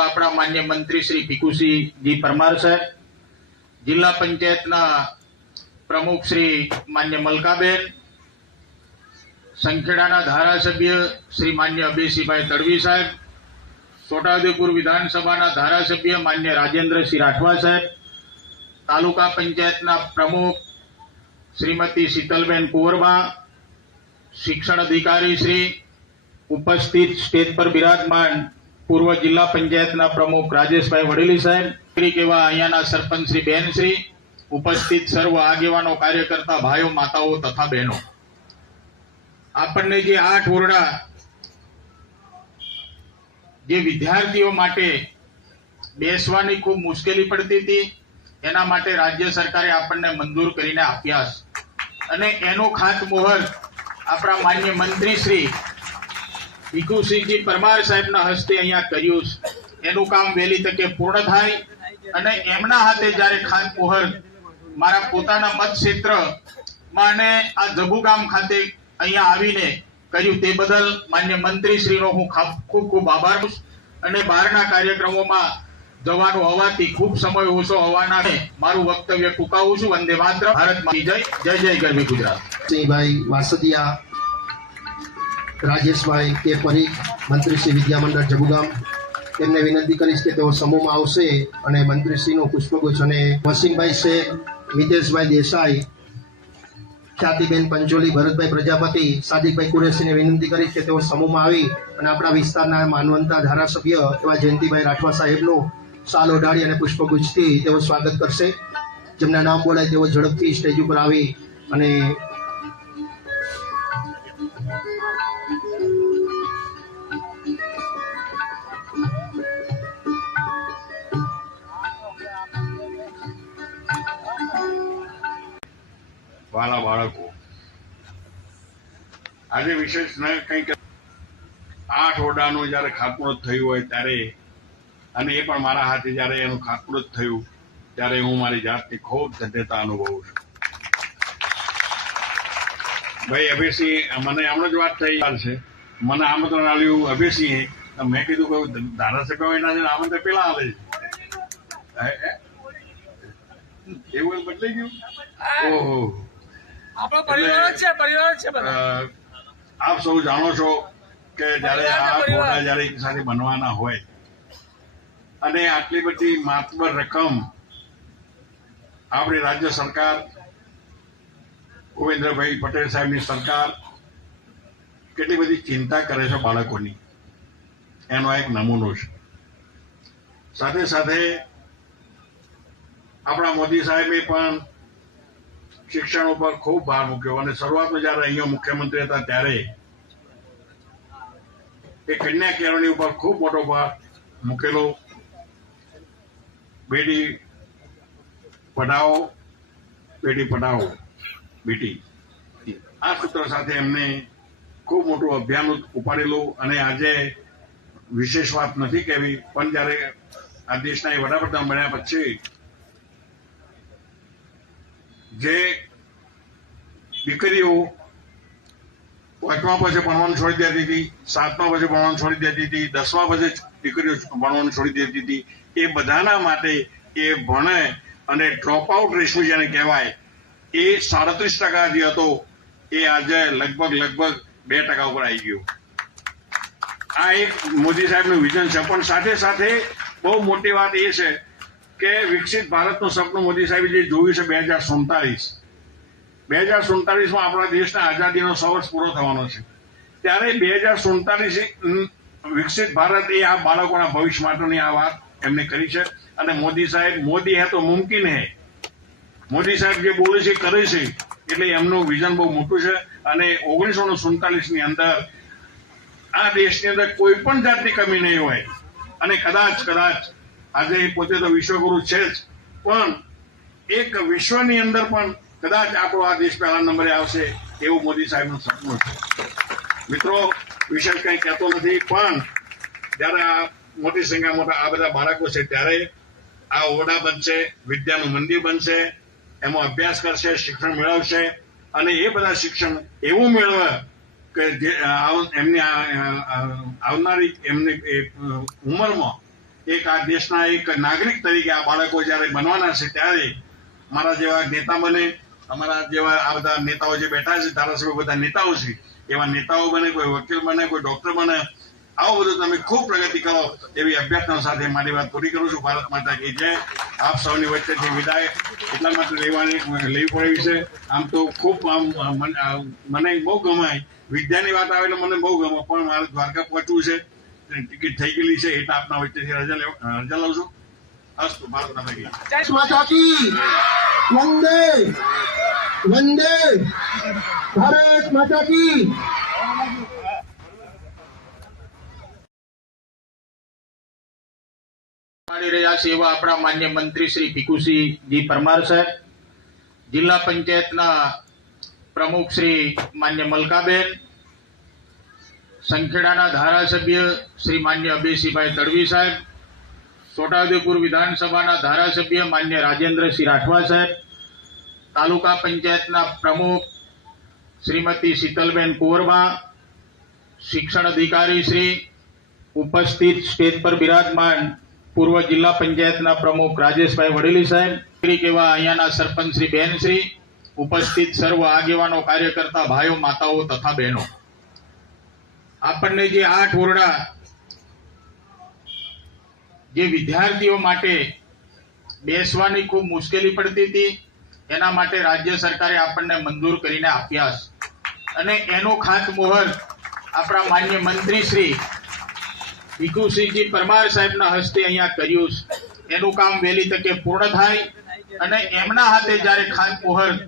अपना मान्य मंत्री श्री भिकुसिंह जी परमार साहेब, जिला पंचायतना प्रमुख श्री मान्य मलकाबेन, संखेड़ाना धारासभ्य श्री मान्य अभयसिंहभाई तड़वी साहेब, छोटाउदेपुर विधानसभाना धारासभ्य मान्य राजेन्द्र सिंह राठवा साहेब, तालुका पंचायतना प्रमुख श्रीमती शीतलबेन कुंवरबा, शिक्षण अधिकारी श्री, उपस्थित स्टेज पर विराजमान पूर्व जिला पंचायतना प्रमुख राजेशभाई वडेली साहेब, केवा अहींयाना सरपंच श्री बेन श्री, उपस्थित सर्व आगेवानो कार्यकर्ता भाईओ माताओ तथा बहनों, आपने जे 8 ओरडा जे विद्यार्थीओ माटे बेसवानी खूब मुश्केली पड़ती थी, एना माटे राज्य सरकारे आपने मंजूर करीने आप्या अने एनो खातमुहूर्त आपणा मान्य मंत्री श्री भिकुसिंहजी परमार साहेबना हस्ते अहींया कर्युं छे। एनुं काम वहेली तके पूर्ण थाय अने एमना हाथे ज्यारे खातमुहूर्त मारा पोताना मत क्षेत्रमा अने आ जबू गाम खाते अहींया आवीने कर्युं ते बदल मान्य मंत्री श्रीनो हूँ खूब खूब आभार अने बहाરના કાર્યક્રમોમાં જવાનો હોવાથી ખૂબ સમય ઓછો હોવાના મારું વક્તવ્ય ટૂંકાવું છું। વંદે માતરમ, ભારત માતા કી જય, જય જય ગરવી ગુજરાત। સિંહભાઈ વાસદિયા, રાજેશભાઈ કે પરીખ, મંત્રી શ્રી વિદ્યામંડળ જબુગામ, તેમને વિનંતી કરીશ કે તેઓ સમૂહમાં આવશે અને મંત્રીશ્રીનો પુષ્પગુચ્છ અને વસીમભાઈ શેખ, મિતેશભાઈ દેસાઈ, ખ્યાતિબેન પંચોલી, ભરતભાઈ પ્રજાપતિ, સાદિકભાઈ કુરેશીને વિનંતી કરીશ કે તેઓ સમૂહમાં આવી અને આપણા વિસ્તારના માનવંતા ધારાસભ્ય એવા જયંતિભાઈ રાઠવા સાહેબનું શાલ ઓઢાડી અને પુષ્પગુચ્છથી તેઓ સ્વાગત કરશે। જેમના નામ બોલાય તેઓ ઝડપથી સ્ટેજ ઉપર આવી અને वाला बाळको आज विशेष न कंईक 8 ओरडाનું જ્યારે ખાતમુહૂર્ત થયું હોય ત્યારે અને એ પણ મારા હાથે જ્યારે એનું ખાતમુહૂર્ત થયું ત્યારે હું મારી જાતની ખૂબ ધન્યતા અનુભવું છું। ભાઈ અભયસિંહ મને હમણાં જ વાત થઈ છે, મને આમંત્રણ આવ્યું અભયસિંહે, મેં કીધું કે ધારાસભ્ય એના છે આમંત્રણ પેલા આવે છે, એવું બદલાઈ ગયું। ઓહો, આપ સૌ જાણો છો કે જયારે આ ખોટા જયારે એક સાથે બનવાના હોય અને આટલી બધી માતબર રકમ આપણી રાજ્ય સરકાર, ભૂપેન્દ્રભાઈ પટેલ સાહેબની સરકાર કેટલી બધી ચિંતા કરે છે બાળકોની, એનો એક નમૂનો છે। સાથે સાથે આપણા મોદી સાહેબે પણ શિક્ષણ ઉપર ખૂબ ભાર મૂક્યો અને શરૂઆતમાં જયારે અહીંયા મુખ્યમંત્રી હતા ત્યારે એ કન્યા કેળવણી ઉપર ખૂબ મોટો ભાર મૂકેલો। બેટી પઢાઓ બેટી પઢાઓ બેટી, આ સૂત્ર સાથે એમને ખૂબ મોટું અભિયાન ઉપાડેલું અને આજે વિશેષ વાત નથી કહેવી પણ જયારે આ દેશના વડાપ્રધાન બન્યા પછી જે દીકરીઓ 5મા પછી ભણવાનું છોડી દેતી હતી, 7મા પછી ભણવાનું છોડી દેતી હતી, 10મા પછી દીકરીઓ ભણવાનું છોડી દેતી હતી, એ બધાના માટે એ ભણે અને ડ્રોપ આઉટ રેશિયો જેને કહેવાય એ 37% જે હતો એ આજે લગભગ 2% ઉપર આવી ગયો। આ એક મોદી સાહેબનું વિઝન છે। પણ સાથે સાથે બહુ મોટી વાત એ છે કે વિકસિત ભારતનું સપનું મોદી સાહેબે જે જોયું છે 2047માં આપણા દેશના આઝાદીનો 100 વર્ષ પૂરો થવાનો છે, ત્યારે 2047 વિકસિત ભારત એ આ બાળકોના ભવિષ્ય માટેની આ વાત એમને કરી છે। અને મોદી સાહેબ, મોદી હે તો મુમકિન હે, મોદી સાહેબ જે બોલે છે કરે છે, એટલે એમનું વિઝન બહુ મોટું છે। અને 1947ની અંદર આ દેશની અંદર કોઈ પણ જાતની કમી નહીં હોય અને કદાચ આજે પોતે તો વિશ્વગુરુ છે જ, પણ એક વિશ્વની અંદર પણ કદાચ આપણો આ દેશ પહેલા નંબરે આવશે એવું મોદી સાહેબનું સપનું છે. મિત્રો, વિશેષ કંઈ કહેતો નથી, પણ જ્યારે આ મોટી સંખ્યા મોટા આ બધા બાળકો છે ત્યારે આ ઓરડા બનશે, વિદ્યાનું મંદિર બનશે, એમાં અભ્યાસ કરશે, શિક્ષણ મેળવશે અને એ બધા શિક્ષણ એવું મેળવે કે જે એમની આવનારી એમની ઉંમરમાં એક આ દેશના એક નાગરિક તરીકે આ બાળકો જ્યારે બનવાના છે ત્યારે મારા જેવા નેતા બને, અમારા જેવા આ બધા નેતાઓ જે બેઠા છે, ધારાસભ્ય બધા નેતાઓ છે, એવા નેતાઓ બને, કોઈ વકીલ બને, કોઈ ડોક્ટર બને. આવું બધું તમે ખૂબ પ્રગતિ કરો એવી અભ્યર્થના સાથે મારી વાત પૂરી કરું છું. ભારત માતા કી જય. આપ સૌની વચ્ચેથી વિદાય એટલા માટે લેવી પડી છે. આમ તો ખૂબ મને બહુ ગમાય, વિદ્યાની વાત આવે એટલે મને બહુ ગમે, પણ મારે દ્વારકા પહોંચવું છે, ટિકિટ થઈ ગયેલી છે એટલે આપના વચ્ચેથી રજા લઉં છું. અસ્તુ. ભારત માતા કી જય. માતા કી વંદે વંદે ભારત માતા કી. રહ્યા છે એવા આપણા માન્ય મંત્રી શ્રી ભીખુસિંહજી પરમાર સાહેબ, જિલ્લા પંચાયતના પ્રમુખ શ્રી માન્ય મલકાબેન, સંખેડાના ધારાસભ્ય શ્રી માન્ય અભયસિંહભાઈ તડવી સાહેબ, છોટાઉદેપુર વિધાનસભાના ધારાસભ્ય માન્ય રાજેન્દ્રસિંહ રાઠવા સાહેબ, તાલુકા પંચાયતના પ્રમુખ શ્રીમતી શીતલબેન કુંવરબા, શિક્ષણ અધિકારી શ્રી, ઉપસ્થિત સ્ટેજ પર બિરાજમાન પૂર્વ જિલ્લા પંચાયતના પ્રમુખ રાજેશભાઈ વડેલી સાહેબ, એવા અહીંયાના સરપંચ શ્રી બેન શ્રી, ઉપસ્થિત સર્વ આગેવાનો, કાર્યકર્તા ભાઈઓ, માતાઓ તથા બહેનો, આપણને જે 8 ઓરડા જે વિદ્યાર્થીઓ માટે બેસવાની ખૂબ મુશ્કેલી પડતી હતી એના માટે રાજ્ય સરકારે આપણને મંજૂર કરીને આપ્યા છે અને એનું ખાતમુહૂર્ત આપણા માન્ય મંત્રી શ્રી ભીખુસિંહજી પરમાર સાહેબના હસ્તે અહીંયા કર્યું છે. એનું કામ વહેલી તકે પૂર્ણ થાય અને એમના હાથે જ્યારે ખાતમુહૂર્ત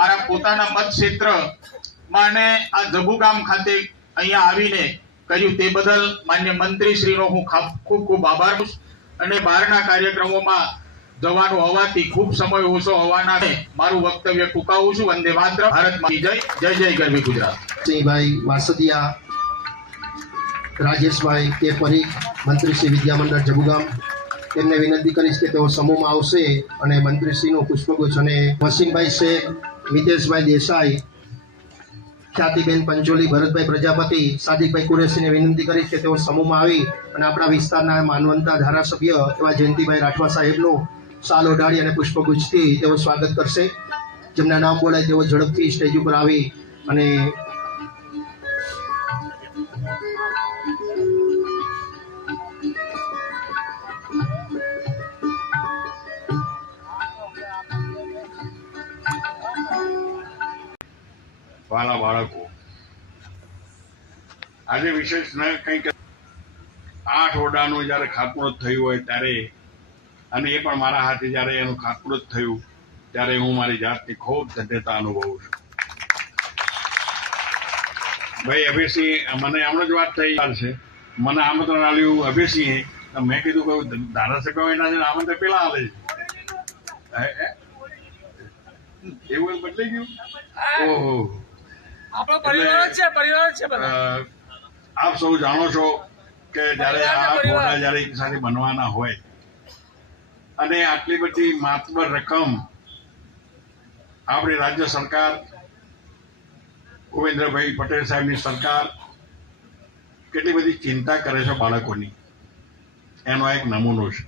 મારા પોતાના મત ક્ષેત્રમાં અને આ જબુગામ ખાતે અહીંયા આવીને કર્યું તે બદલ માન્ય મંત્રી શ્રીનો હું ખૂબ ખૂબ આભાર છું. અને બહારના કાર્યક્રમોમાં જવાનું હોવાથી ખૂબ સમય ઓછો હોવાના મારું વક્તવ્ય ટૂંકાવું છું. વંદે માતરમ. ભારત માતા કી જય. જય જય ગરવી ગુજરાત. સિંહભાઈ વાસદિયા, રાજેશભાઈ કે પરીખ, મંત્રી શ્રી વિદ્યામંડળ જબુગામ, તેમને વિનંતી કરીશ કે તેઓ સમૂહમાં આવશે અને મંત્રીશ્રીનું પુષ્પગુચ્છ અને વસીમભાઈ શેખ, મિતેશભાઈ દેસાઈ, ખ્યાતિબેન પંચોલી, ભરતભાઈ પ્રજાપતિ, સાદિકભાઈ કુરેશીને વિનંતી કરીશ કે તેઓ સમૂહમાં આવી અને આપણા વિસ્તારના માનવંતા ધારાસભ્ય એવા જયંતિભાઈ રાઠવા સાહેબનું શાલ ઓઢાડી અને પુષ્પગુચ્છથી તેઓ સ્વાગત કરશે. જેમના નામ બોલાય તેઓ ઝડપથી સ્ટેજ ઉપર આવી અને વાલા બાળકો, આજે વિશેષ કંઈક 8 ઓરડાનું જયારે ખાતમુહૂર્ત થયું હોય ત્યારે, અને એ પણ મારા હાથે જયારે એનું ખાતમુહૂર્ત થયું ત્યારે હું મારી જાતની ખૂબ ધન્યતા અનુભવું છું. ભાઈ અભયસિંહ, મને હમણાં જ વાત થઈ છે, મને આમંત્રણ આપ્યું અભયસિંહે, મેં કીધું કે ધારાસભ્ય એના છે આમંત્રણ પેલા આવે છે, એવું બદલાઈ ગયું. ઓહો, આપ સૌ જાણો છો કે જયારે આ ઓરડા જયારે એક સાથે બનવાના હોય અને આટલી બધી માતબર રકમ આપણી રાજ્ય સરકાર, ભૂપેન્દ્રભાઈ પટેલ સાહેબની સરકાર કેટલી બધી ચિંતા કરે છે બાળકોની, એનો એક નમૂનો છે.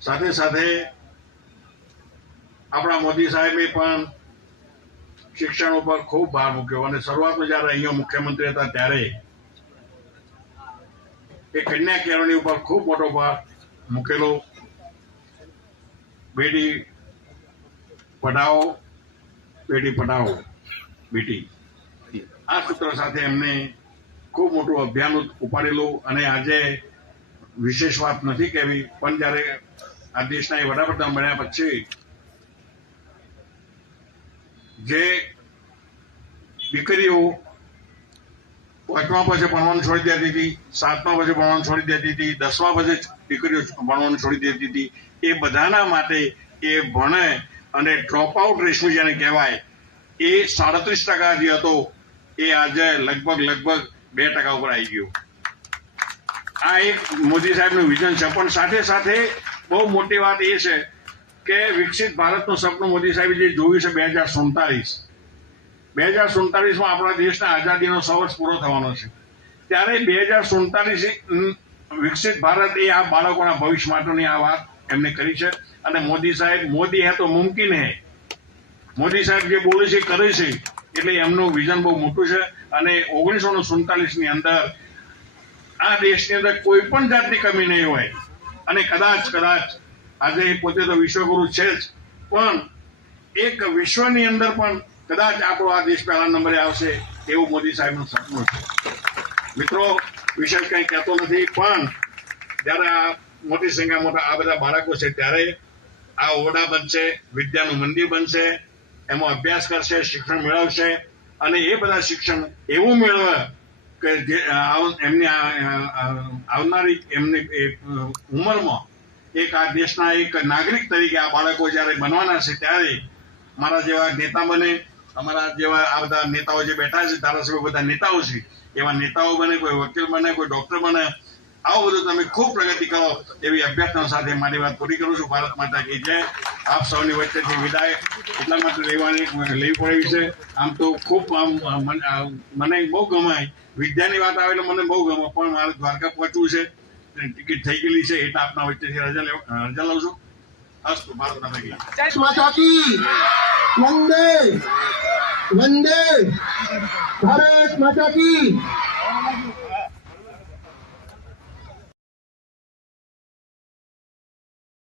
સાથે સાથે આપણા મોદી સાહેબે પણ શિક્ષણ ઉપર ખૂબ ભાર મૂક્યો અને શરૂઆતમાં જયારે અહીંયા મુખ્યમંત્રી હતા ત્યારે એ કન્યા કેળવણી ઉપર ખૂબ મોટો ભાર મૂકેલો. બેટી પઢાઓ બેટી પઢાઓ બેટી, આ સૂત્ર સાથે એમને ખૂબ મોટું અભિયાન ઉપાડેલું. અને આજે વિશેષ વાત નથી કહેવી, પણ જયારે આ દેશના વડાપ્રધાન બન્યા પછી જે દીકરીઓ 5મા પછી ભણવાનું છોડી દેતી હતી, 7મા પછી ભણવાનું છોડી દેતી હતી, 10મા પછી દીકરીઓ ભણવાનું છોડી દેતી હતી, એ બધાના માટે એ ભણે અને ડ્રોપ આઉટ રેશિયો જેને કહેવાય એ 37% જે હતો એ આજે લગભગ 2% ઉપર આવી ગયો. આ એક મોદી સાહેબનું વિઝન છે. પણ સાથે સાથે બહુ મોટી વાત એ છે કે વિકસિત ભારતનું સપનું મોદી સાહેબે જે જોયું છે 2047 આપણા દેશના આઝાદીનો 100 વર્ષ પૂરો થવાનો છે. ત્યારે 2047 વિકસિત ભારત એ આ બાળકોના ભવિષ્ય માટેની આ વાત એમને કરી છે. અને મોદી સાહેબ મોદી હે તો મુમકિન હે, મોદી સાહેબ જે બોલે છે કરે છે, એટલે એમનું વિઝન બહુ મોટું છે. અને 1947 ની અંદર આ દેશની અંદર કોઈ પણ જાતની કમી નહીં હોય. અને કદાચ આજે પોતે તો વિશ્વગુરુ છે જ, પણ એક વિશ્વની અંદર પણ કદાચ આપણો આ દેશ પહેલા નંબરે આવશે એવું મોદી સાહેબનું સપનું છે. મિત્રો, વિશેષ કંઈ કહેતો નથી, પણ જ્યારે આ મોટી સંખ્યા મોટા આ બધા બાળકો છે ત્યારે આ ઓરડા બનશે, વિદ્યાનું મંદિર બનશે, એમાં અભ્યાસ કરશે, શિક્ષણ મેળવશે. અને એ બધા શિક્ષણ એવું મેળવે કે જે એમની આવનારી એમની ઉંમરમાં એક આ દેશના એક નાગરિક તરીકે આ બાળકો જ્યારે બનવાના છે ત્યારે મારા જેવા નેતા બને, અમારા જેવા આ બધા નેતાઓ જે બેઠા છે, ધારાસભ્યો બધા નેતાઓ છે, એવા નેતાઓ બને, કોઈ વકીલ બને, કોઈ ડોક્ટર બને. આવું બધું તમે ખૂબ પ્રગતિ કરો એવી અભ્યર્થના સાથે મારી વાત પૂરી કરું છું. ભારત માતા કી જય. આપ સૌની વચ્ચેથી વિદાય એટલા માટે લેવી પડી છે. આમ તો ખૂબ મને બહુ ગમાય, વિદ્યાની વાત આવે એટલે મને બહુ ગમે, પણ મારે દ્વારકા પહોંચવું છે, ટિકિટ થઈ ગયેલી છે, એટલે આપના વચ્ચેથી રજા લઉં છું. અસ્તુ. ભારત માતા કી જય. માતા કી વંદે વંદે ભારત માતા કી